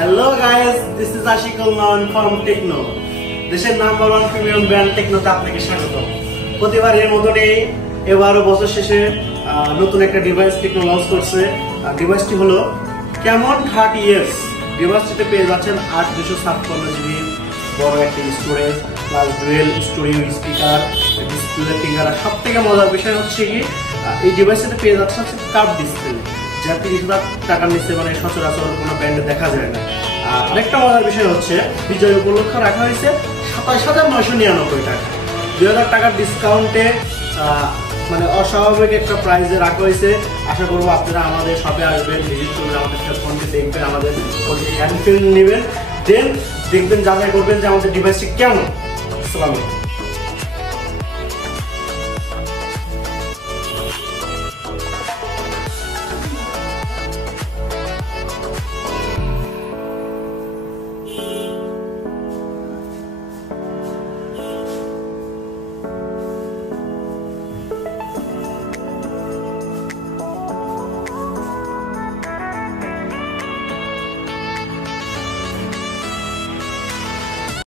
Hello guys, this is Ashikul Nawan from Techno. দেশের number 1 premium brand টেকনোতে আপনাকে স্বাগত। প্রতিবারের মতোই এবারও বছর শেষে নতুন একটা ডিভাইস টেকনো লঞ্চ করছে। ডিভাইসটি হলো ক্যামন 30s। ডিভাইসটিতে পেয়ে যাচ্ছেন 8256GB বড় একটা storage plus dual স্টোরিও speaker, display finger. সবথেকে মজার বিষয় হচ্ছে কি এই ডিভাইসটিতে পেয়ে যাচ্ছেন কার্ভ ডিসপ্লে, যা 30,000 টাকার নিচে মানে সচরাচর কোনো ব্র্যান্ডে দেখা যায় না। আর আরেকটা মজার বিষয় হচ্ছে বিজয় উপলক্ষে রাখা হয়েছে 27,999 টাকা। 2,000 টাকার ডিসকাউন্টে মানে অস্বাভাবিক একটা প্রাইসে রাখা হয়েছে। আশা করবো আপনারা আমাদের শপে আসবেন, ভিজিট করবেন, আমাদের ফোনটি দেখবেন, আমাদের হ্যান্ড ফিল নেবেন, দেন দেখবেন, যাচাই করবেন যে আমাদের ডিভাইসটি কেমন। আসসালামু আলাইকুম।